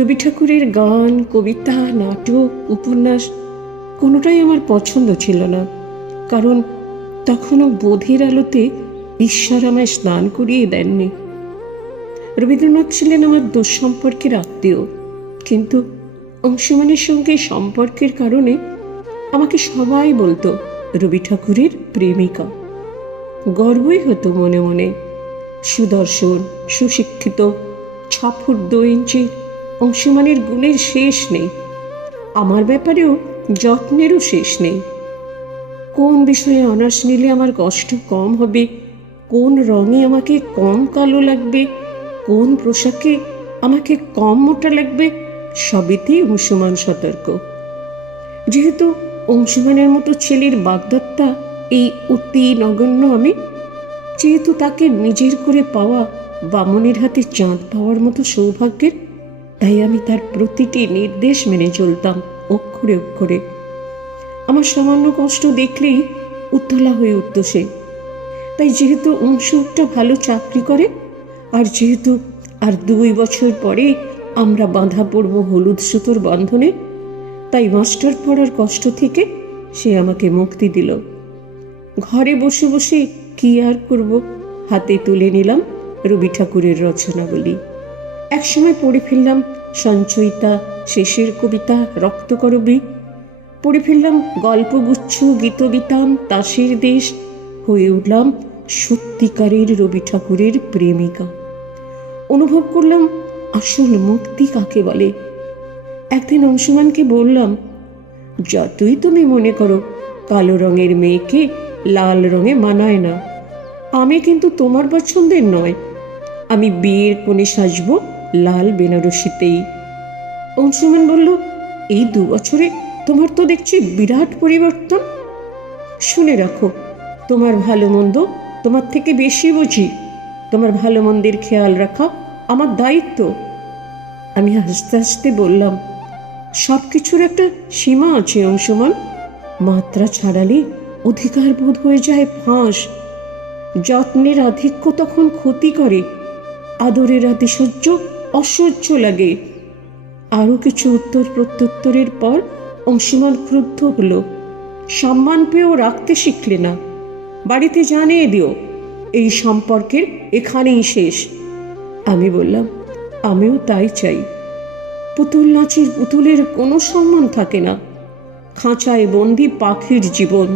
রবি ঠাকুরের গান, কবিতা, নাটক, উপন্যাস কোনোটাই আমার পছন্দ ছিল না, কারণ তখনও বোধের আলোতে ঈশ্বর আমায় স্নান করিয়ে দেননি। রবীন্দ্রনাথ ছিলেন আমার দুঃসম্পর্কের আত্মীয়, কিন্তু অংশুমানের সঙ্গে সম্পর্কের কারণে আমাকে সবাই বলতো রবি ঠাকুরের প্রেমিকা। গর্বই হতো মনে মনে। সুদর্শন, সুশিক্ষিত, 6 ফুট 2 ইঞ্চি অংশুমানের গুণের শেষ নেই। আমার ব্যাপারেও যত্নেরও শেষ নেই। কোন বিষয়ে অনার্স নিলে আমার কষ্ট কম হবে, কোন রঙে আমাকে কম কালো লাগবে, কোন পোশাকে আমাকে কম মোটা লাগবে, সবেতেই অংশুমান সতর্ক। যেহেতু অংশুমানের মতো ছেলের বাগদত্তা এই অতি নগণ্য আমি, যেহেতু তাকে নিজের করে পাওয়া বামনের হাতে চাঁদ পাওয়ার মতো সৌভাগ্যের, তাই আমি তার প্রতিটি নির্দেশ মেনে চলতাম অক্ষরে অক্ষরে। আমার সামান্য কষ্ট দেখলেই উত্তলা হয়ে উঠত সে। তাই যেহেতু অংশু একটা ভালো চাকরি করে, আর যেহেতু আর 2 বছর পরে আমরা বাঁধা পড়ব হলুদ সুতোর বন্ধনে, তাই মাস্টার পড়ার কষ্ট থেকে সে আমাকে মুক্তি দিল। ঘরে বসে বসে কি আর করব, হাতে তুলে নিলাম রবি ঠাকুরের রচনাবলী। একসময় পড়ে ফেললাম সঞ্চয়িতা, শেষের কবিতা, রক্তকরবী। পড়ে ফেললাম গল্পগুচ্ছ, গীতবিতান, তাসের দেশ। হয়ে উঠলাম সত্যিকারের রবি ঠাকুরের প্রেমিকা। অনুভব করলাম আসল মুক্তি কাকে বলে। একদিন অংশুমানকে বললাম, যতই তুমি মনে করো কালো রঙের মেয়েকে লাল রঙে মানায় না, আমি কিন্তু তোমার পছন্দের নয়। আমি বিয়ের কোণে সাজব লাল বেনারসিতেই। অংশুমান বলল, এই 2 বছরে তোমার তো দেখছি বিরাট পরিবর্তন। শুনে রাখো, তোমার ভালো মন্দ তোমার থেকে বেশি বুঝি। তোমার ভালো মন্দের খেয়াল রাখা আমার দায়িত্ব। আমি হাসতে হাসতে বললাম, সব কিছুর একটা সীমা আছে অংশুমান। মাত্রা ছাড়ালে অধিকার বোধ হয়ে যায় ফাঁস। যত্নের আধিক্য তখন ক্ষতি করে, আদরের আতিশয্য অসহ্য লাগে। আরও কিছু উত্তর প্রত্যুত্তরের পর অংশুমান ক্রুদ্ধ হলো। সম্মান পেয়েও রাখতে শিখলে না। বাড়িতে জানিয়ে দিও এই সম্পর্কের এখানেই শেষ। আমি বললাম, আমিও তাই চাই। পুতুল নাচের পুতুলের কোনো সম্মান থাকে না। খাঁচায় বন্দি পাখির জীবন,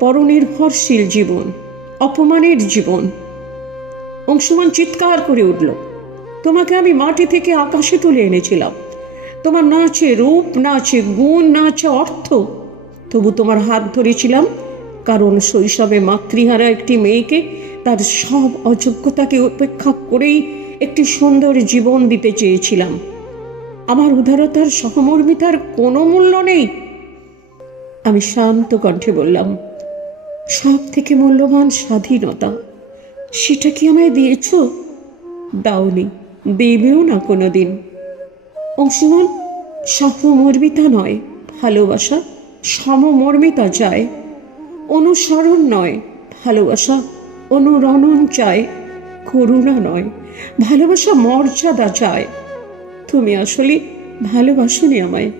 পরনির্ভরশীল জীবন, অপমানের জীবন। অংশুমান চিৎকার করে উঠল, তোমাকে আমি মাটি থেকে আকাশে তুলে এনেছিলাম। তোমার না আছে রূপ, না আছে গুণ, না আছে অর্থ। তবু তোমার হাত ধরেছিলাম, কারণ শৈশবে মাতৃহারা একটি মেয়েকে তার সব অযোগ্যতাকে উপেক্ষা করেই একটি সুন্দর জীবন দিতে চেয়েছিলাম। আমার উদারতার সহমর্মিতার কোনো মূল্য নেই। আমি শান্ত কণ্ঠে বললাম, সব থেকে মূল্যবান স্বাধীনতা, সেটা কি আমায় দিয়েছ? দাওনি, দেবেও না কোনো দিন। অংশুমান, সহমর্মিতা নয় ভালোবাসা, সমমর্মিতা চায়। অনুসরণ নয় ভালোবাসা, অনুরণন চায়। করুণা নয় ভালোবাসা, মর্যাদা চায়। তুমি আসলে ভালোবাসোনি আমায়।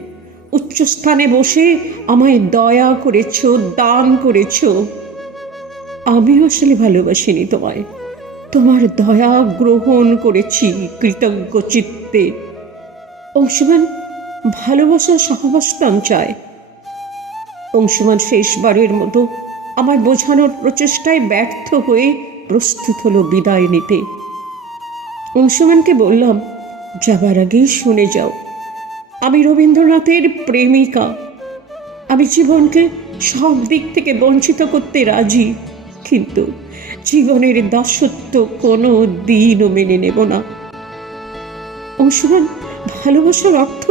উচ্চস্থানে বসে আমায় দয়া করেছ, দান করেছ। আমি আসলে ভালোবাসিনি তোমায়। তোমার দয়া গ্রহণ করেছি কৃতজ্ঞ চিত্তে। অংশুমান, ভালোবাসা সহাবস্থান চায়। অংশুমান শেষবারের মতো আমার বোঝানোর প্রচেষ্টায় ব্যর্থ হয়ে প্রস্তুত হলো বিদায় নিতে। অংশুমানকে বললাম, যাবার আগেই শুনে যাও, আমি রবীন্দ্রনাথের প্রেমিকা। আমি জীবনকে সব দিক থেকে বঞ্চিত করতে রাজি, কিন্তু জীবনের দাসত্ব কোনো দিনও মেনে নেব না। অংশুমান, ভালোবাসার অর্থ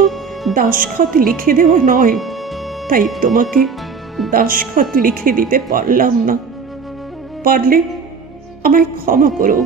দাসখত লিখে দেওয়া নয়, তাই তোমাকে দাসখত লিখে দিতে পারলাম না। পারলে আমায় ক্ষমা করো।